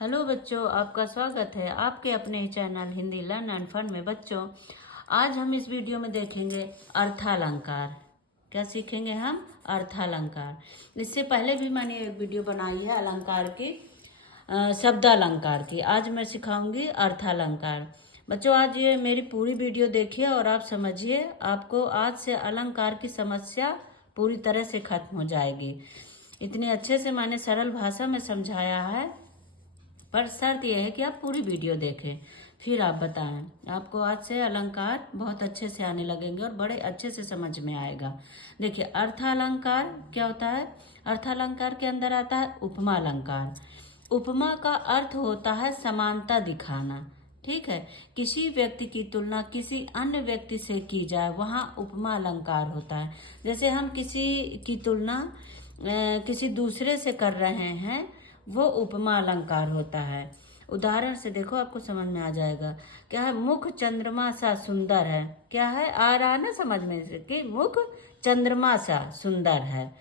Hello बच्चों, आपका स्वागत है आपके अपने channel Hindi learn and fun में। बच्चों, आज हम इस वीडियो में देखेंगे अर्थालंकार। क्या सीखेंगे हम? अर्थालंकार। इससे पहले भी मैंने एक वीडियो बनाई है अलंकार की, शब्दालंकार की। आज मैं सिखाऊंगी अर्थालंकार। बच्चों, आज ये मेरी पूरी वीडियो देखिए और आप समझिए। आपको आज से अलंकार की समस्या पूरी तरह से खत्म हो जाएगी। इतने अच्छे से मैंने सरल भाषा में समझाया है, पर शर्त यह है कि आप पूरी वीडियो देखें, फिर आप बताएं। आपको आज से अलंकार बहुत अच्छे से आने लगेंगे और बड़े अच्छे से समझ में आएगा। देखिए, अर्थालंकार क्या होता है। अर्थालंकार के अंदर आता है उपमा अलंकार। उपमा का अर्थ होता है समानता दिखाना। ठीक है, किसी व्यक्ति की तुलना किसी अन्य व्यक्ति से की जाए, वहाँ उपमा अलंकार होता है। जैसे हम किसी की तुलना किसी दूसरे से कर रहे हैं, वो उपमा अलंकार होता है। उदाहरण से देखो, आपको समझ में आ जाएगा। क्या है? मुख चंद्रमा सा सुंदर है। क्या है? आ रहा है ना समझ में से कि मुख चंद्रमा सा सुंदर है।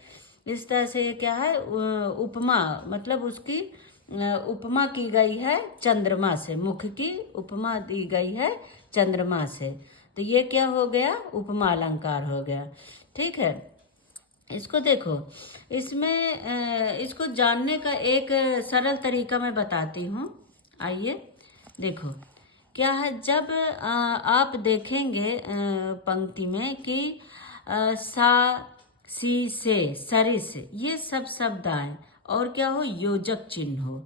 इस तरह से क्या है? उपमा मतलब उसकी उपमा की गई है चंद्रमा से। मुख की उपमा दी गई है चंद्रमा से। तो ये क्या हो गया? उपमा अलंकार हो गया। ठीक है, इसको देखो। इसमें इसको जानने का एक सरल तरीका मैं बताती हूँ। आइए देखो, क्या है। जब आप देखेंगे पंक्ति में कि सा, सी, से, सरिस, ये सब शब्द आए और क्या हो? योजक चिन्ह हो,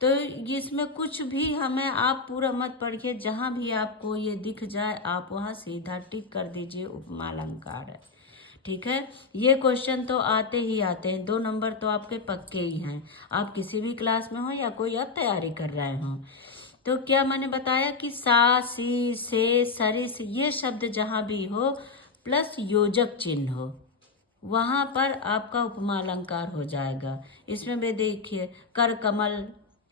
तो इसमें कुछ भी हमें आप पूरा मत पढ़िए। जहाँ भी आपको ये दिख जाए, आप वहाँ सीधा टिक कर दीजिए, उपमा अलंकार है। ठीक है, ये क्वेश्चन तो आते ही आते हैं। 2 नंबर तो आपके पक्के ही हैं। आप किसी भी क्लास में हो या कोई आप तैयारी कर रहे हो, तो क्या मैंने बताया कि सा, सी, से, सरिस, ये शब्द जहाँ भी हो प्लस योजक चिन्ह हो, वहां पर आपका उपमा अलंकार हो जाएगा। इसमें भी देखिए, कर कमल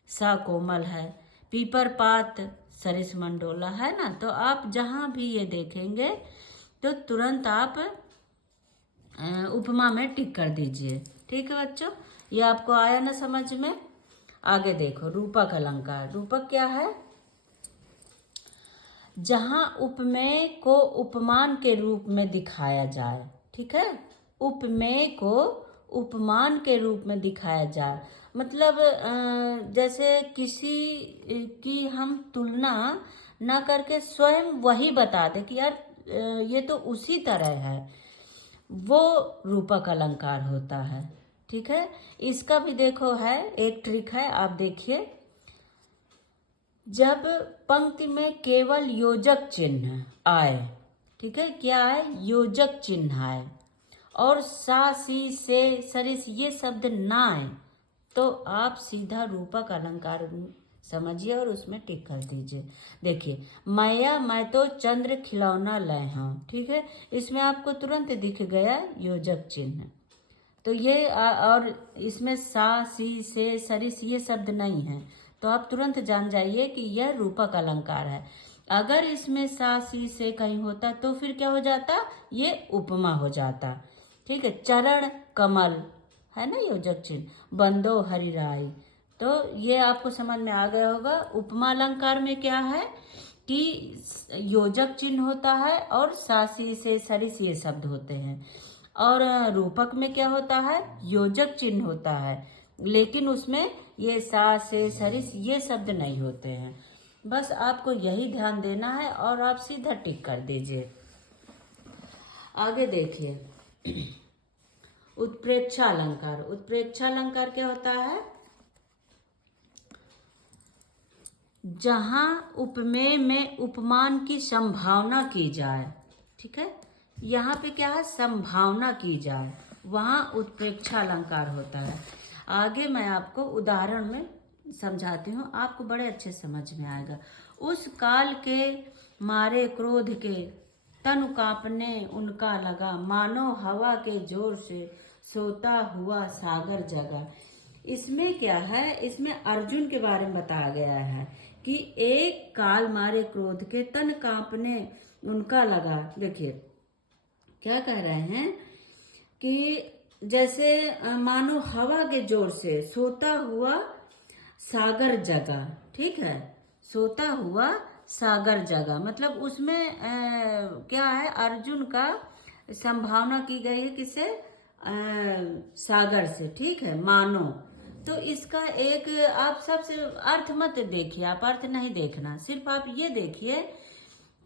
सा कोमल है, पीपर पात सरिस मंडोला, है ना। तो आप जहां भी ये देखेंगे तो तुरंत आप उपमा में टिक कर दीजिए। ठीक है बच्चों, ये आपको आया ना समझ में। आगे देखो, रूपक अलंकार। रूपक क्या है? जहां उपमेय को उपमान के रूप में दिखाया जाए। ठीक है, उपमेय को उपमान के रूप में दिखाया जाए, मतलब जैसे किसी की हम तुलना ना करके स्वयं वही बता दे कि यार ये तो उसी तरह है, वो रूपक अलंकार होता है। ठीक है, इसका भी देखो है एक ट्रिक है, आप देखिए। जब पंक्ति में केवल योजक चिन्ह आए, ठीक है, क्या आए? योजक चिन्ह आए, और सा, सी, से, सरिस ये शब्द ना आए, तो आप सीधा रूपक अलंकार समझिए और उसमें टिक कर दीजिए। देखिए, मैया मैं तो चंद्र खिलौना लाए हूँ। ठीक है, इसमें आपको तुरंत दिख गया योजक चिन्ह। तो ये और इसमें सा, सी, से, सरिस ये शब्द नहीं है, तो आप तुरंत जान जाइए कि यह रूपक अलंकार है। अगर इसमें सा, सी, से कहीं होता तो फिर क्या हो जाता? ये उपमा हो जाता। ठीक है, चरण कमल है ना योजक चिन्ह, बंदो हरिराई। तो ये आपको समझ में आ गया होगा। उपमा अलंकार में क्या है कि योजक चिन्ह होता है और सा, सी, से, सरिस ये शब्द होते हैं, और रूपक में क्या होता है? योजक चिन्ह होता है, लेकिन उसमें ये सा, से, सरिस ये शब्द नहीं होते हैं। बस आपको यही ध्यान देना है और आप सीधा टिक कर दीजिए। आगे देखिए, उत्प्रेक्षा अलंकार। उत्प्रेक्षा अलंकार क्या होता है? जहां उपमेय में उपमान की संभावना की जाए। ठीक है, यहाँ पे क्या है? संभावना की जाए, वहां उत्प्रेक्षा अलंकार होता है। आगे मैं आपको उदाहरण में समझाती हूँ, आपको बड़े अच्छे समझ में आएगा। उस काल के मारे क्रोध के तन कांपने उनका लगा, मानो हवा के जोर से सोता हुआ सागर जगा। इसमें क्या है? इसमें अर्जुन के बारे में बताया गया है कि एक काल मारे क्रोध के तन कांपने उनका लगा। देखिए क्या कह रहे हैं कि जैसे मानो हवा के जोर से सोता हुआ सागर जगह, ठीक है, सोता हुआ सागर जगह, मतलब उसमें क्या है, अर्जुन का संभावना की गई है किससे, सागर से, ठीक है, मानो। तो इसका एक आप सबसे अर्थ मत देखिए, आप अर्थ नहीं देखना, सिर्फ आप ये देखिए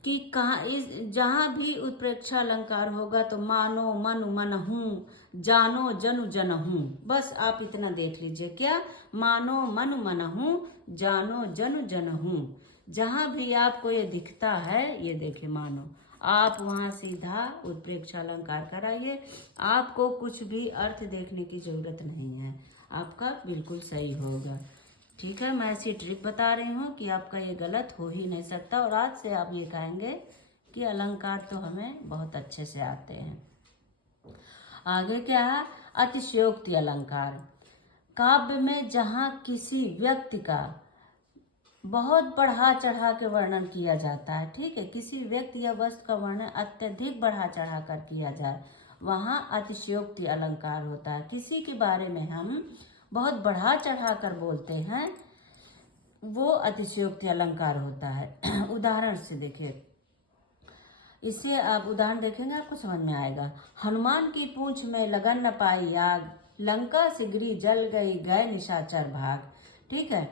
कि कहाँ इस जहां भी उत्प्रेक्षा अलंकार होगा तो मानो, मनु मनहू, जानो जनु जनहू, बस आप इतना देख लीजिए, क्या, मानो मनु मनहू, जानो जनु जनहू। जहां भी आपको ये दिखता है, ये देखिए मानो, आप वहां सीधा उत्प्रेक्षा अलंकार कराइए, आपको कुछ भी अर्थ देखने की जरूरत नहीं है, आपका बिल्कुल सही होगा। ठीक है, मैं ऐसी ट्रिक बता रही हूँ कि आपका ये गलत हो ही नहीं सकता, और आज से आप ये कहेंगे कि अलंकार तो हमें बहुत अच्छे से आते हैं। आगे क्या है, अतिशयोक्ति अलंकार। काव्य में जहाँ किसी व्यक्ति का बहुत बढ़ा चढ़ा के वर्णन किया जाता है, ठीक है, किसी व्यक्ति या वस्तु का वर्णन अत्यधिक बढ़ा चढ़ा कर किया जाए, वहाँ अतिशयोक्ति अलंकार होता है। किसी के बारे में हम बहुत बढ़ा चढ़ा कर बोलते हैं, वो अतिशयोक्ति अलंकार होता है। उदाहरण से देखिए, इससे आप उदाहरण देखेंगे आपको समझ में आएगा। हनुमान की पूंछ में लगन न पाई आग, लंका से गिरी जल गई गए निशाचर भाग, ठीक है,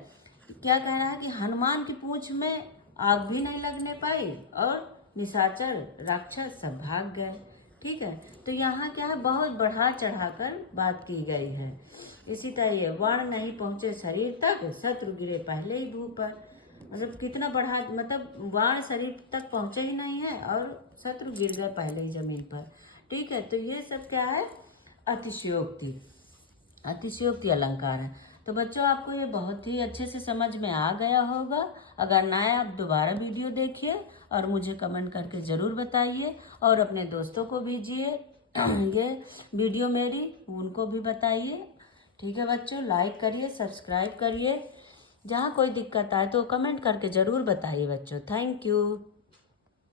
क्या कहना है कि हनुमान की पूंछ में आग भी नहीं लगने पाई और निशाचर राक्षस सब भाग गए, ठीक है। तो यहाँ क्या है, बहुत बढ़ा चढ़ाकर बात की गई है। इसी तरह ये वर्ण नहीं पहुंचे शरीर तक, शत्रु गिरे पहले ही भू पर, मतलब कितना बढ़ा, मतलब वर्ण शरीर तक पहुंचे ही नहीं है और शत्रु गिर गए पहले ही जमीन पर, ठीक है। तो ये सब क्या है, अतिशयोक्ति, अतिशयोक्ति अलंकार है। तो बच्चों आपको ये बहुत ही अच्छे से समझ में आ गया होगा। अगर ना आए आप दोबारा वीडियो देखिए और मुझे कमेंट करके ज़रूर बताइए, और अपने दोस्तों को भेजिए ये वीडियो मेरी, उनको भी बताइए, ठीक है बच्चों। लाइक करिए, सब्सक्राइब करिए, जहाँ कोई दिक्कत आए तो कमेंट करके ज़रूर बताइए बच्चों। Thank you.